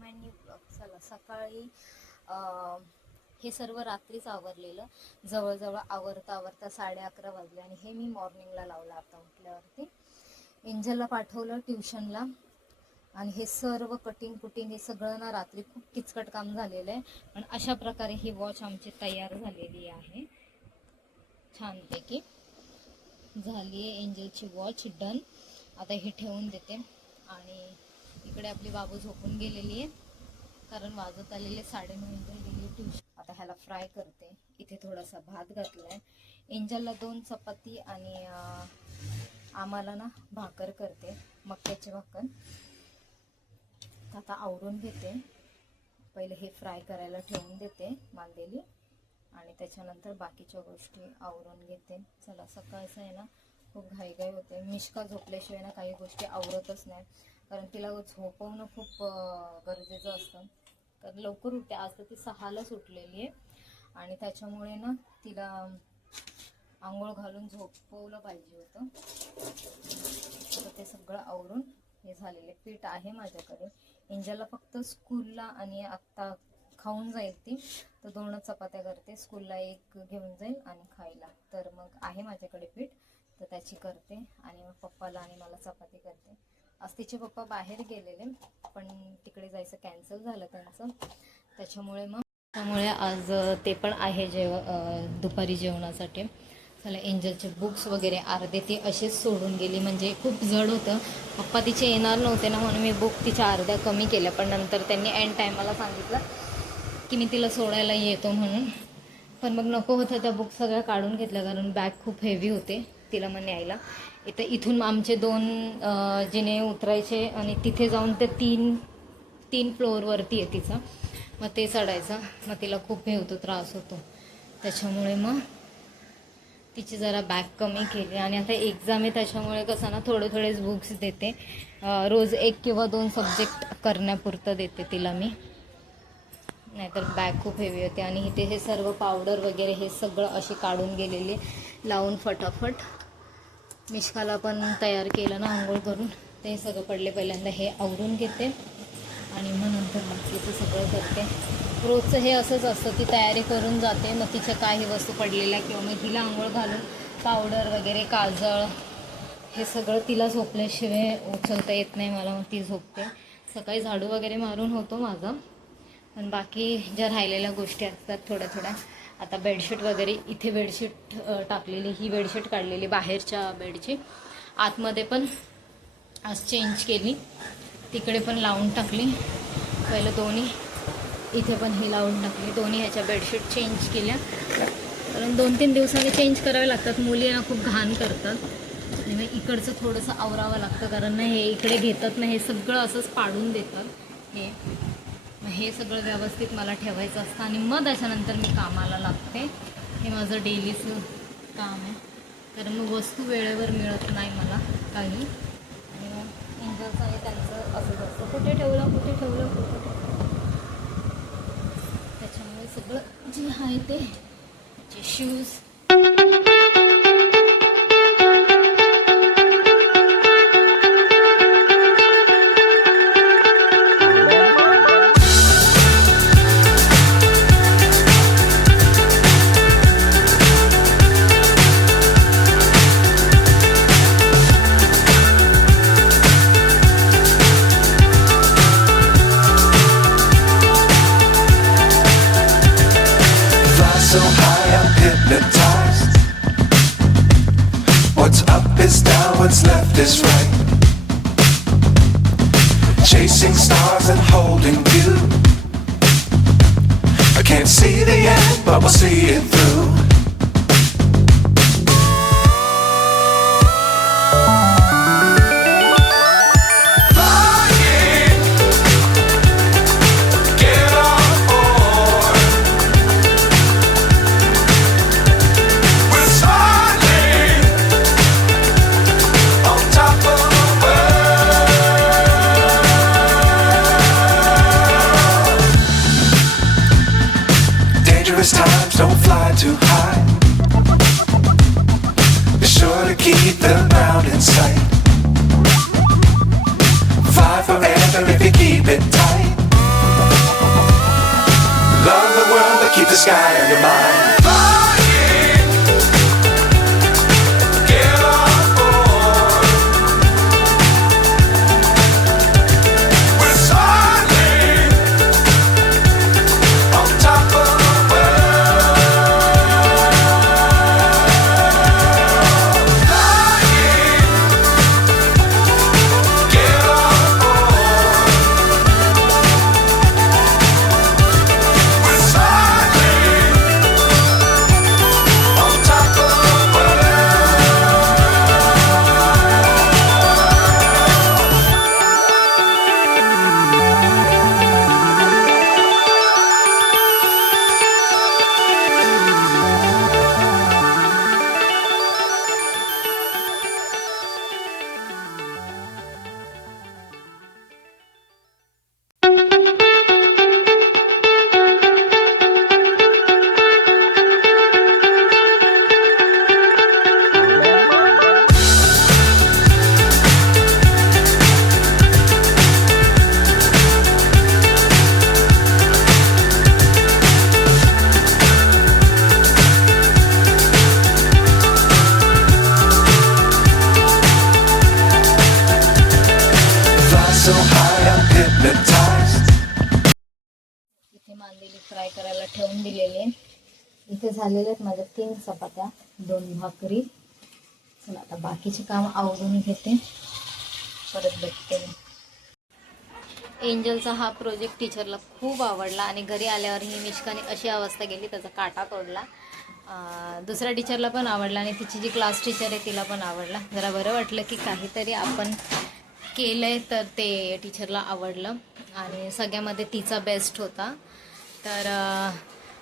माय new blog चला सकाळी हे सर्व रात्रीच आवरलेलं. जवळजवळ आवरता आवरता साडे अकरा वाजले आणि हे मी मॉर्निंगला लावलं आता उठल्यावरती. एंजलला पाठवलं ट्युशनला आणि हे सर्व कटिंग कुटिंग हे सगळं ना रात्री खूप किचकट काम झालेलं आहे. पण अशा प्रकारे ही वॉच आमची तयार झालेली आहे. छानपैकी झाली आहे एंजलची वॉच डन आता हे ठेवून देते. आणि इकडे आपली बाबू झोपून गेलेली आहे. कारण वाजत आलेले साडेनऊ एंजल गेली ट्युशन आता ह्याला फ्राय करते. इथे थोडासा भात घातलाय. एंजलला दोन चपाती आणि आम्हाला ना भाकर करते. मक्याची भाकर. आता आवरून घेते. पहिले हे फ्राय करायला ठेवून देते मांदेली. आणि त्याच्यानंतर बाकीच्या गोष्टी आवरून घेते. चला सकाळचं आहे ना खूप घाईघाई होते. मिशका झोपल्याशिवाय ना काही गोष्टी आवरतच नाही. कारण तिला झोपवणं खूप गरजेचं असतं. तर लवकर उठते. आज तर ती सहाला सुटलेली आहे. आणि त्याच्यामुळे ना तिला आंघोळ घालून झोपवलं पाहिजे होतं. तर ते सगळं आवरून हे झालेले पीठ आहे माझ्याकडे. एंजलला फक्त स्कूलला आणि आत्ता खाऊन जाईल ती. तर दोनच चपात्या करते. स्कूलला एक घेऊन जाईल आणि खायला. तर मग आहे माझ्याकडे पीठ. तर त्याची करते आणि मग पप्पाला आणि मला चपाती करते. आज तिचे पप्पा बाहेर गेलेले पण तिकडे जायचं कॅन्सल झालं त्यांचं. त्याच्यामुळे मग त्यामुळे आज ते पण आहे जेव दुपारी जेवणासाठी. चला एंजलचे बुक्स वगैरे अर्धे ती असेच सोडून गेली. म्हणजे खूप जड होतं. पप्पा तिचे येणार नव्हते ना म्हणून मी बुक तिच्या अर्ध्या कमी केल्या. पण नंतर त्यांनी एंड टायमाला सांगितलं की मी तिला सोडायला येतो म्हणून. पण मग नको होतं त्या बुक सगळ्या काढून घेतल्या कारण बॅग खूप हेवी होते तिला मग न्यायला. इथं इथून आमचे दोन जिने उतरायचे आणि तिथे जाऊन ते तीन तीन फ्लोअरवरती आहे तिचा. मग ते चढायचं. मग तिला खूप हे होतो त्रास होतो. त्याच्यामुळे मग तिची जरा बॅग कमी केली. आणि आता एक्झाम आहे त्याच्यामुळे कसं ना थोडे थोडेच बुक्स देते. रोज एक किंवा दोन सब्जेक्ट करण्यापुरतं देते तिला मी. नाहीतर बॅग खूप हेवी होते. आणि इथे हे सर्व पावडर वगैरे हे सगळं अशी काढून गेलेली लावून फटाफट. मिश्काला पण तयार केलं ना आंघोळ करून. ते सगळं पडले पहिल्यांदा हे आवरून घेते. आणि मग नंतर बाकीचं सगळं करते. रोजचं हे असंच असतं ती तयारी करून जाते. मग तिच्या काही वस्तू पडलेल्या किंवा मग तिला आंघोळ घालून पावडर वगैरे काजळ हे सगळं तिला झोपल्याशिवाय उचलता येत नाही मला. मग ती झोपते. सकाळी झाडू वगैरे मारून होतो माझं. पण बाकी ज्या राहिलेल्या गोष्टी असतात थोड्या थोड्या आता बेडशीट वगैरे इथे बेडशीट टाकलेली ही बेडशीट काढलेली बाहेरच्या बेडची. आतमध्ये पण आज चेंज केली. तिकडे पण लावून टाकली. पहिलं दोन्ही इथे पण ही लावून टाकली. दोन्ही ह्याच्या बेडशीट चेंज केल्या. कारण दोन तीन दिवसांनी चेंज करावे लागतात. मुली ना खूप घाण करतात. आणि मग इकडचं थोडंसं आवरावं लागतं. कारण ना हे इकडे घेतात ना हे सगळं असंच पाडून देतात. हे. मग हे सगळं व्यवस्थित मला ठेवायचं असतं आणि मग त्याच्यानंतर मी कामाला लागते. हे माझं डेलीचं काम आहे. तर मग वस्तू वेळेवर मिळत नाही मला काही. आणि मग इंजर्स आणि त्यांचं असंच असतं कुठे ठेवलं कुठे ठेवलं कुठे ठेवलं. त्याच्यामुळे सगळं जे आहे ते. जे शूज काम आवडून घेते. परत भेटते. एंजलचा हा प्रोजेक्ट टीचरला खूप आवडला आणि घरी आल्यावर ही मिश्काने अशी अवस्था गेली त्याचा काटा तोडला. दुसऱ्या टीचरला पण आवडला आणि तिची जी क्लास टीचर आहे तिला पण आवडला. जरा बरं वाटलं की काहीतरी आपण केलं आहे तर ते टीचरला आवडलं. आणि सगळ्यामध्ये तिचा बेस्ट होता. तर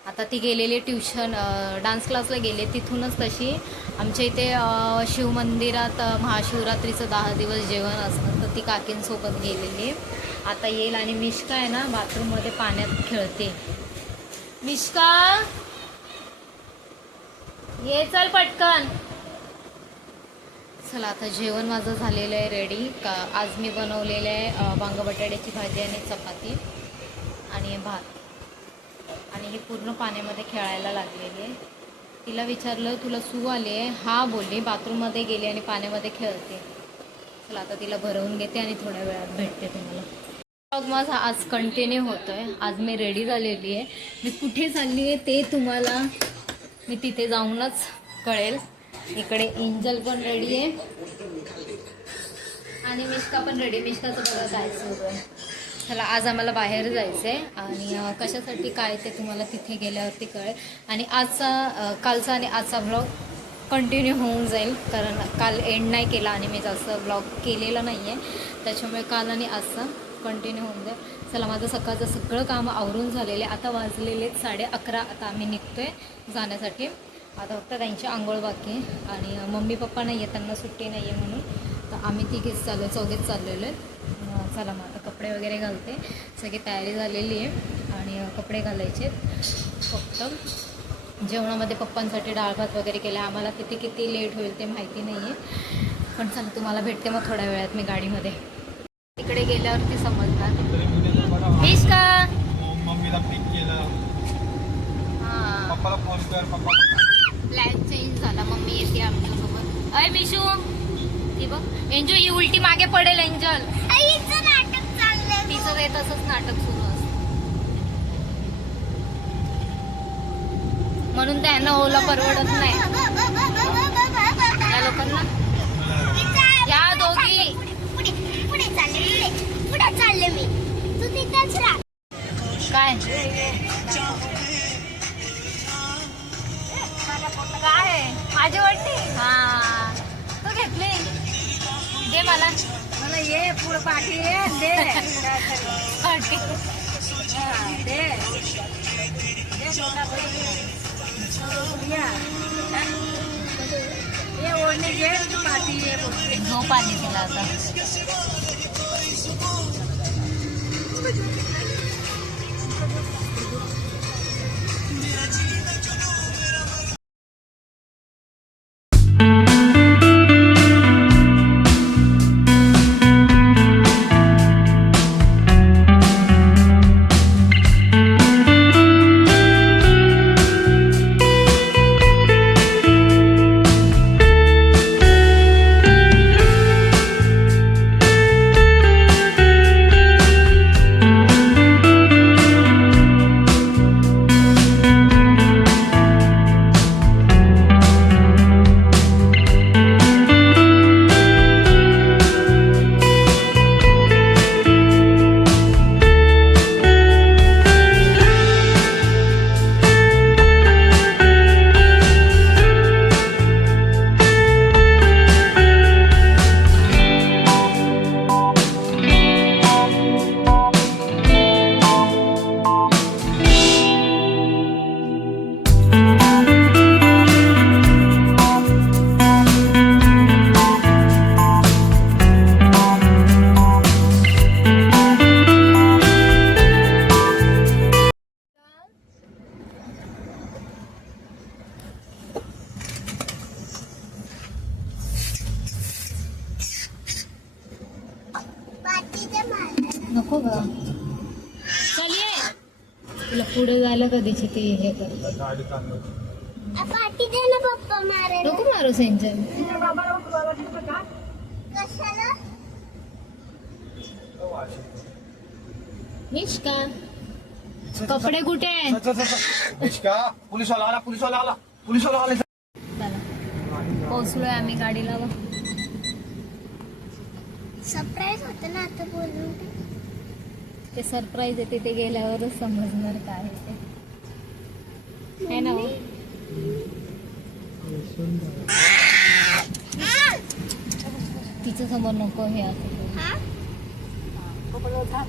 आता ती गेलेली ट्युशन डान्स क्लासला गेले. तिथूनच तशी आमच्या इथे शिवमंदिरात महाशिवरात्रीचं दहा दिवस जेवण असतं. तर ती काकींसोबत गेलेली. आता येईल आणि मिश्का आहे ना बाथरूममध्ये पाण्यात खेळते. मिश्का ये चल पटकन. चला आता जेवण माझं झालेलं आहे रेडी का आज मी बनवलेलं आहे वांग बटाट्याची भाजी आणि चपाती आणि भात. ही पूर्ण पाण्यामध्ये खेळायला लागलेली आहे. तिला विचारलं तुला सू आली आहे? हा बोलली. बाथरूममध्ये गेली आणि पाण्यामध्ये खेळते. चला आता तिला भरवून घेते आणि थोड्या वेळात भेटते तुम्हाला. ब्लॉग माझा आज कंटिन्यू होतोय. आज मी रेडी झालेली आहे. मी कुठे चालली आहे ते तुम्हाला मी तिथे जाऊनच कळेल. इकडे एंजल पण रेडी आहे. आणि मिश्का पण रेडी मिश्काचं बघा काय सुरू आहे. चला आज आम्हाला बाहेर जायचं आहे आणि कशासाठी काय ते तुम्हाला तिथे गेल्यावरती कळेल. आणि आजचा कालचा आणि आजचा ब्लॉग कंटिन्यू होऊन जाईल कारण काल एंड नाही केला आणि मी जास्त ब्लॉग केलेला नाही आहे त्याच्यामुळे काल आणि आजचा कंटिन्यू होऊन जाईल. चला माझं सकाळचं सगळं काम आवरून झालेलं. आहे आता वाजलेले साडे अकरा आता आम्ही निघतो आहे जाण्यासाठी. आता फक्त त्यांची आंघोळ बाकी आणि मम्मी पप्पा नाही आहे त्यांना सुट्टी नाही आहे म्हणून. तर आम्ही तिघेच चाललो चौघेच चाललेलो आहे. चला मग आता कपडे वगैरे घालते. सगळी तयारी झालेली आहे आणि कपडे घालायचे फक्त जेवणामध्ये पप्पांसाठी डाळ भात वगैरे केला. आम्हाला तिथे किती लेट होईल ते माहिती नाही आहे पण चला तुम्हाला भेटते मग थोड्या वेळात मी गाडीमध्ये. तिकडे गेल्यावरती समजणार. फिश का? हां. प्लॅन चेंज झाला. मम्मी येते आमच्यासोबत. अय मिशू! ती बघ. एंजो ही उलटी मागे पडेल एंजल नाटक चाललंय तिचं ते तसंच नाटक सुरू असतं. म्हणून त्यांना ओला परवडत नाही. या लोकांना. या दोघी. पुढे चालले पुढे पुढे चालले मी. तू तिथेच राहा. काय? काय माझी वाटते हा. मला. मला ये पुढं पाठी ये दे. पाठी. दे. ये. ओढणी घे आता. गाडी चालू आ, पाठी दे ना पप्पा मारायला. नको मारू सेंचर कशाला? निष्का कपडे कुठे आहे निष्का पोलिसवाला आला पोलिसवाला आला पोलिसवाला आला चला. पोहोचलोय आम्ही गाडीला बघ. सरप्राईज होतं ना आता बोलून. ते सरप्राईज आहे तिथे गेल्यावरच समजणार काय आहे ते. है ना हो? तिच्या समोर नको हे हा पप्पा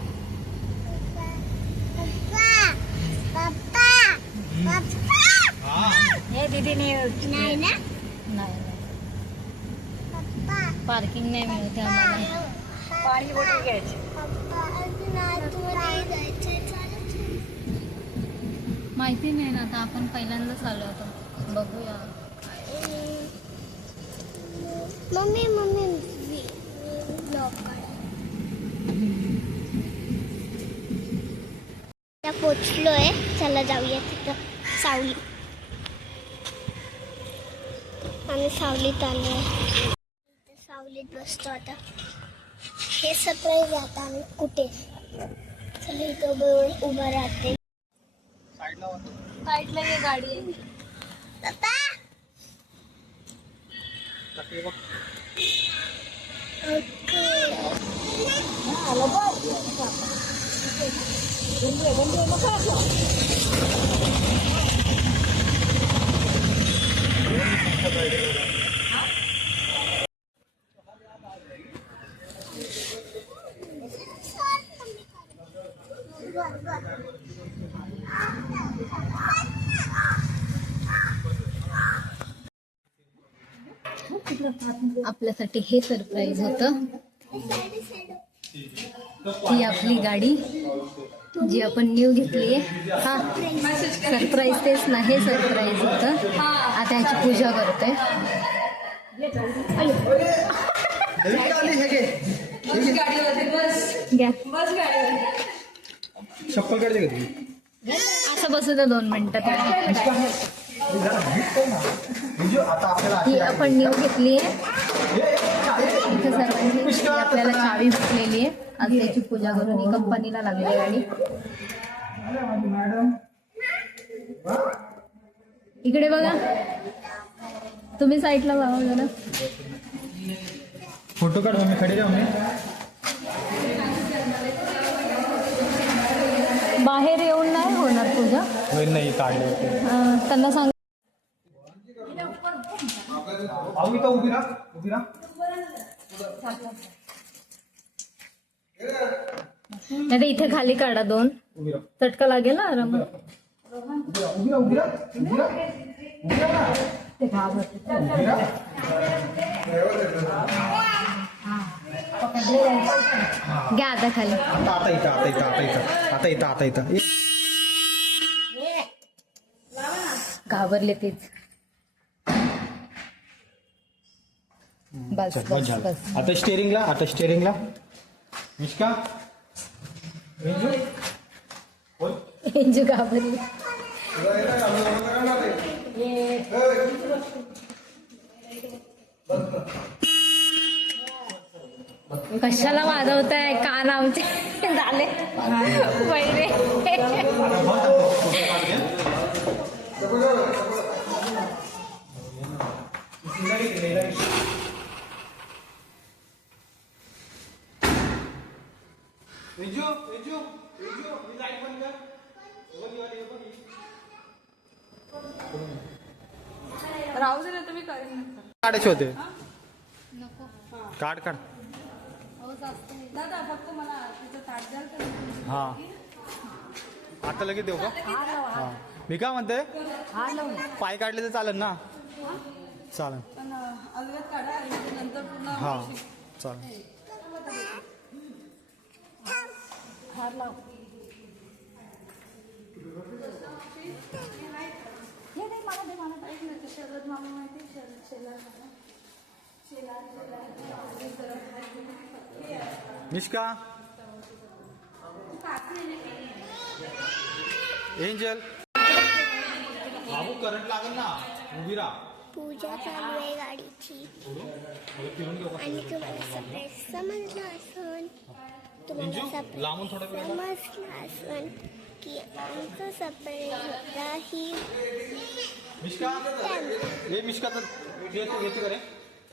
पप्पा पप्पा हे दीदी नाही नाही ना नाही पार्किंग नाही मिळते आम्हाला जायचंय चालेल माहिती नाही ना आता आपण पहिल्यांदाच आलो होतो बघूया. मम्मी मम्मी पोचलोय. चला जाऊया तिथं. सावली. आम्ही सावलीत आलो सावलीत बसतो आता. हे सरप्राईज आता आम्ही कुठे? चला इथं उभं राहते. साईडला होतं. साईडला हे गाडी आहे पप्पा आपल्यासाठी हे सरप्राईज होतं. ही आपली गाडी जी आपण न्यू घेतली हा सरप्राईज तेच ना हे सरप्राईज होतं. आता ह्याची पूजा करते असं बसू द्या दोन मिनिटात आपल्याला ही आपण न्यू घेतली आहे. इथे सर्वांनी ही आपल्याला चावी भेटलेली आहे. आज त्याची पूजा करून ही कंपनीला लागली आहे. गाडी इकडे बघा. तुम्ही साईडला जावा जरा. फोटो काढ मम्मी खडे बाहेर येऊन नाही होणार पूजा? नाही काढले त्यांना सांग आऊ इथं उभी राहा उभी राहा. नाही इथे खाली काढा दोन. चटका लागेल ना आराम उभी राहा उभी राहा उभी राहा उभी राहा उभी राहा. ना. उभी राहा. घ्या आता खाली. आता आता इथं आता इथं आता इथं आता इथं आता इथं. घाबरले तेच. बस बस बस आता स्टेरिंगला आता स्टेरिंगला मिष्का मिंजू बोल. इंजू घाबरली कशाला वाजवताय? कान आमचे झाले. पहिले मिंजू मिंजू मिंजू ही लाइट बंद कर राहू दे ना तुम्ही करेन काढायचे होते. नको काढ काढ. दादा फक्त मला ताट द्याल हा. आता लगेच देऊ का? हा. मी काय म्हणते पाय काढले तर चालेल ना? चालेल. पण अलगद काढा आणि नंतर पुन्हा हा. चालेल. हार लाव. शरद मामा माहिती शरद शेलार मामा निष्का? एंजल? बाबू करंट लागेल ना. उभी राहा. पूजा चालू आहे गाडीची. आणि तुम्हाला सरप्राईज समजलं असन? तुम्हाला सरप्राईज समजलं असन की आमचं सरप्राईज होता ही मिष्का ए मिष्का तर येते येते का रे?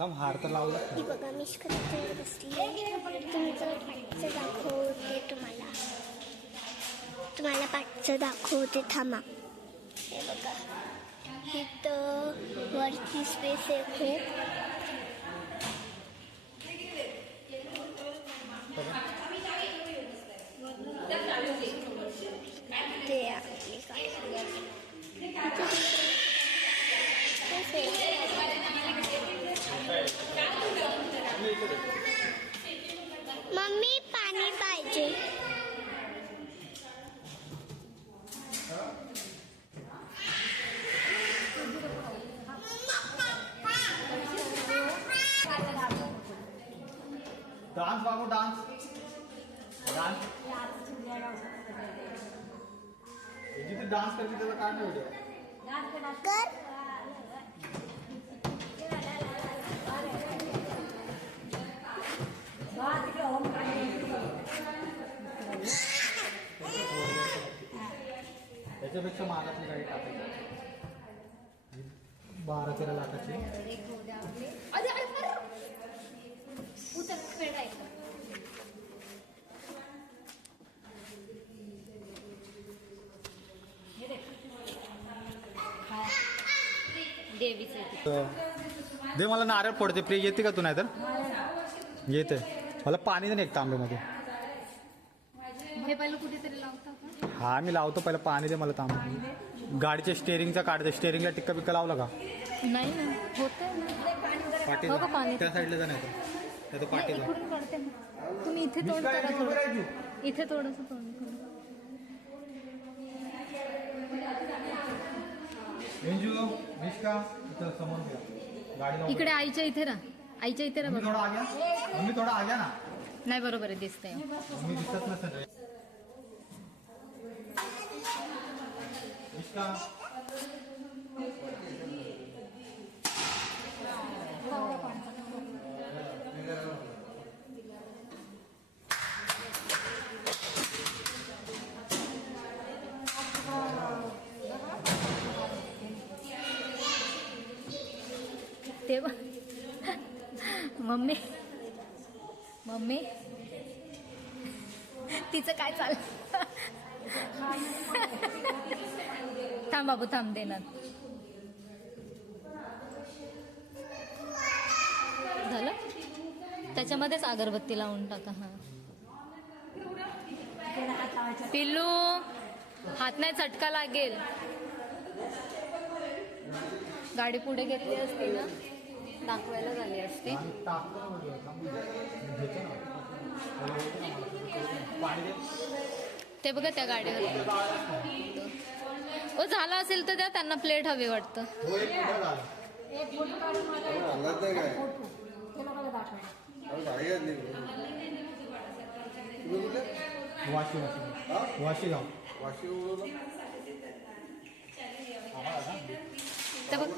थांब हार तर लावला ही बघा मी तुमचं पाठचं दाखवते तुम्हाला. तुम्हाला पाठचं दाखवते थांबा. हे बघा. इथं वरची स्पेस आहे खूप. ते आपली काय मम्मी पाणी पाहिजे. डान्स बाबू डान्स डान्स जिथे डान्स करते त्याला काय नाही त्याच्यापेक्षा महागातली गाडी टाकायची. बारा तेरा लाखाची. दे मला नारळ फोडते. प्रिय येते का तू नाही तर येते. मला पाणी दे ना एक तांब्यामध्ये हे पहिलं कुठेतरी लावता का? हा मी लावतो. पहिलं पाणी दे मला तांब्या गाडीच्या स्टेअरिंगचा काढते. स्टेअरिंगला टिक्का बिक्का लावला का? नाही ना होतंय ना. पाठी हो का पाणी? त्या साईडला जा नाही तर. नाही तर पाठी जा. इकडून काढते ना. तुम्ही इथे तोंड करा थोडं. इथे थोडस तोंड करा. एंजू मिष्का इथं समोर घ्या. गाडी लावून. इकडे आईच्या इथे राहा. आईच्या इथे राहा मी बघा. थोडा आग्या? थोडा आग्या ना? नाही बरोबर आहे दिसतंय. दिसत नसेल. रे मिष्का तेव्हा मम्मी मम्मी तिचं काय चाल थांब बाबू थांब देणार झालं? त्याच्यामध्येच अगरबत्ती लावून टाका हा. पिल्लू हात नाही चटका लागेल. गाडी पुढे घेतली असती ना? दाखवायला झाली असती. ते बघा त्या गाडीवर. ओ झालं असेल तर द्या त्यांना प्लेट हवी वाटतं. हो वाशी वाशी. वाशी गाव. ते बघ.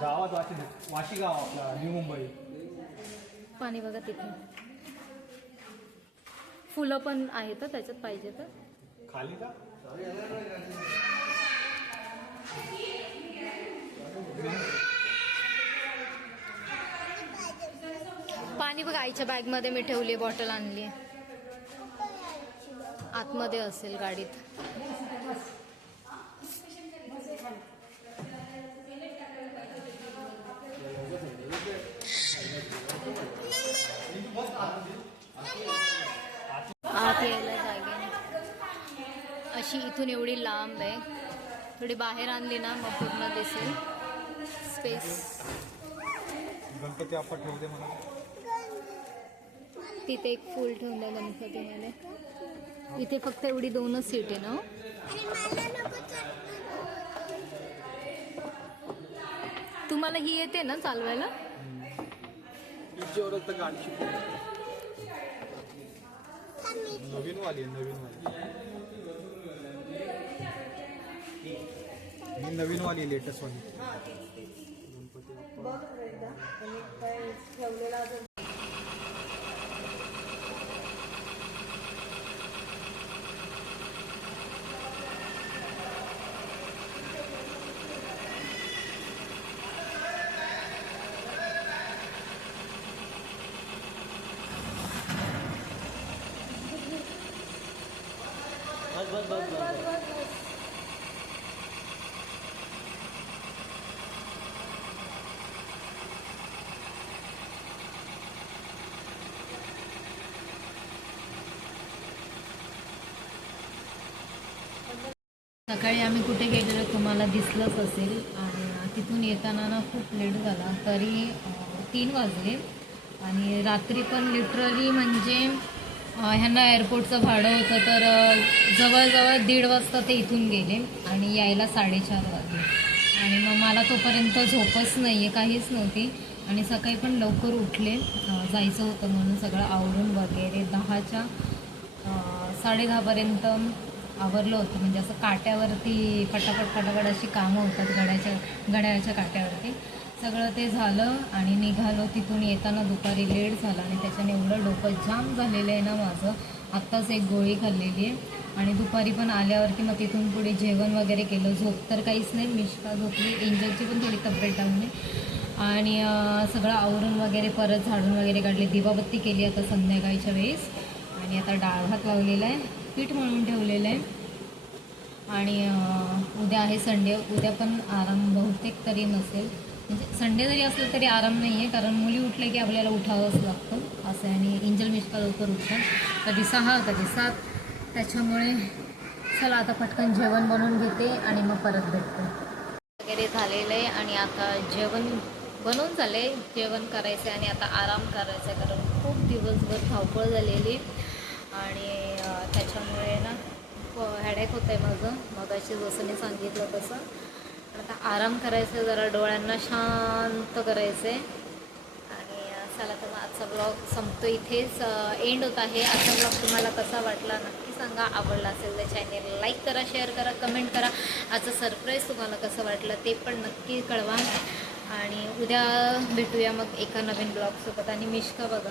गावात वाशी वाशी गाव आपला न्यू मुंबई. पाणी बघा तिथे. फुलं पण आहेत हं त्याच्यात पाहिजे तर. खाली का? पाणी बघ आईच्या बॅगमध्ये मी ठेवली बॉटल आणली आतमध्ये असेल गाडीत. अशी इथून एवढी लांब आहे. थोडी बाहेर आणली ना मग पूर्ण दिसेल. स्पेस गणपती आपण ठेवते मला तिथे एक फूल ठेवलं गणपतीमध्ये. इथे फक्त एवढी दोनच सीट आहे ना हो? तुम्हाला ही येते ना चालवायला? नवीन वाली आहे नवीन वाली. नवीन वाली. लेटेस्ट वाली बघ एकदा. आणि काय ठेवलेला अजून सकाळी आम्ही कुठे गेलेलो तुम्हाला दिसलंच असेल. आणि तिथून येताना ना खूप लेट झाला. तरी तीन वाजले. आणि रात्री पण लिटरली म्हणजे ह्यांना एअरपोर्टचं भाडं होतं. तर जवळजवळ दीड वाजता ते इथून गेले. आणि यायला साडेचार वाजले. आणि मग मला तोपर्यंत झोपच नाही आहे काहीच नव्हती. आणि सकाळी पण लवकर उठले. जायचं होतं म्हणून सगळं आवरून वगैरे दहाच्या साडे साडेदहापर्यंत आवरलं होतं. म्हणजे असं काट्यावरती पटापट पटापट अशी कामं होतात गड्याच्या गड्याच्या काट्यावरती. सगळं ते झालं आणि निघालो तिथून येताना दुपारी लेट झाला आणि त्याच्याने एवढं डोकं जाम झालेलं आहे ना माझं. आत्ताच एक गोळी खाल्लेली आहे. आणि दुपारी पण आल्यावरती मग तिथून पुढे जेवण वगैरे केलं. झोप तर काहीच नाही. मिश्का झोपली? एंजलची पण थोडी तब्येत डाऊन आणि सगळं आवरून वगैरे परत झाडून वगैरे काढले. दिवाबत्ती केली आता संध्याकाळच्या वेळेस. आणि आता डाळ भात लावलेला आहे. पीठ मळून ठेवलेलं आहे. आणि उद्या आहे संडे. उद्या पण आराम बहुतेक तरी नसेल. म्हणजे संडे जरी असलं तरी आराम नाही आहे कारण मुली उठले की आपल्याला उठावंच लागतं. असं आणि इंजल मिश्का लवकर उठतात. कधी सहा कधी सात. त्याच्यामुळे चला आता पटकन जेवण बनवून घेते आणि मग परत भेटते. वगैरे झालेलं आहे आणि आता जेवण बनवून झालं. आहे जेवण करायचं आहे आणि आता आराम करायचा आहे कारण खूप दिवसभर धावपळ झालेली आणि त्याच्यामुळे ना हॅडेक होतं आहे माझं. मगाशी जसं मी सांगितलं तसं. आता आराम करायचं आहे, जरा डोळ्यांना शांत करायचं आहे आणि चला तर मग आजचा ब्लॉग संपतो इथेच. एंड होत आहे. आजचा ब्लॉग तुम्हाला कसा वाटला नक्की सांगा. आवडला असेल तर चॅनेल लाईक करा शेअर करा कमेंट करा. आजचं सरप्राईज तुम्हाला कसं वाटलं ते पण नक्की कळवा. आणि उद्या भेटूया मग एका नवीन ब्लॉगसोबत आणि मिश्का बघा.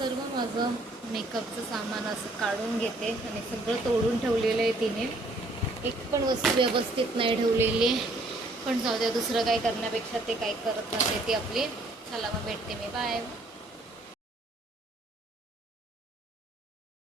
सर्व माझं मेकअपचं सामान असं काढून घेते आणि सगळं तोडून ठेवलेलं आहे तिने. एक पण वस्तू व्यवस्थित नाही ठेवलेली. आहे पण जाऊ द्या दुसरं काय करण्यापेक्षा ते काय करत नसते ती आपली. चला मग भेटते मी. बाय